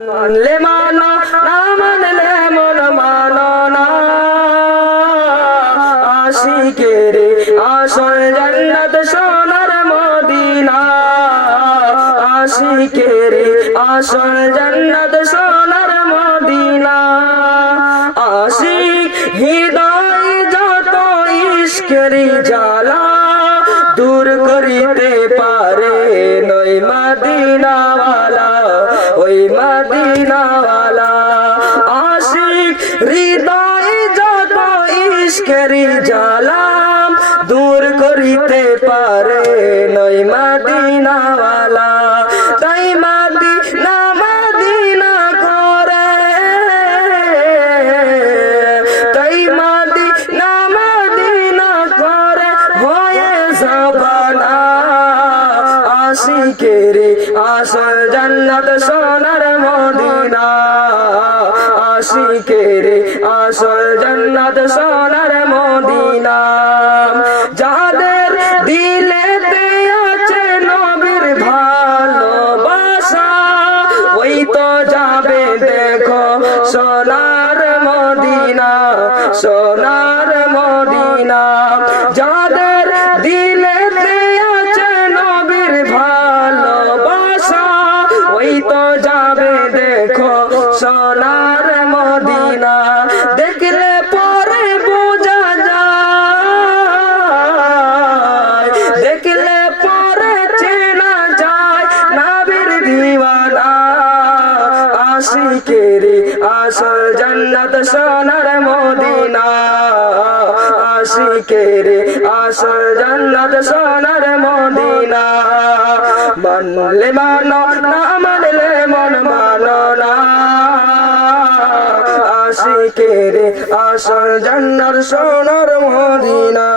মানলে মানো না মানলে মন মানো না আশিকের আসল জান্নাত সোনার মদিনা আশিকের আসল জান্নাত সোনার মদিনা আশিক হৃদয় যত ইশকের জ্বালা দূর করিতে পারে নই মদিনাওয়ালা ওই মদিনাওয়ালা আশিক হৃদয় যত ইশকের জ্বালা দূর করিতে পারে নই মদিনাওয়ালা তাই মদিনা মদিনা করে তাই মদিনা মদিনা করে হয়ে যাবানা আশিকের আসল জান্নাত সোনার মদিনা আশিকের আসল জান্নাত সোনার মদিনা যাদের দিলেতে আছে নবীর ভালোবাসা ওই তো যাবে দেখো সোনার মদিনা সোনার মদিনা যাদের দিলেতে আছে নবীর ভালোবাসা ওই তো যাবে দেখো সোনার মদিনা দেখলে পরে বোঝা যায় দেখলে পরে চেনা যায় নবীর দিওয়ানা আশিকের আসল জান্নাত সোনার মদিনা আশিকের আসল জান্নাত সোনার মদিনা মানলে মানো না মানলে মন মানো না আশিকের আসল জান্নাত সোনার মদিনা।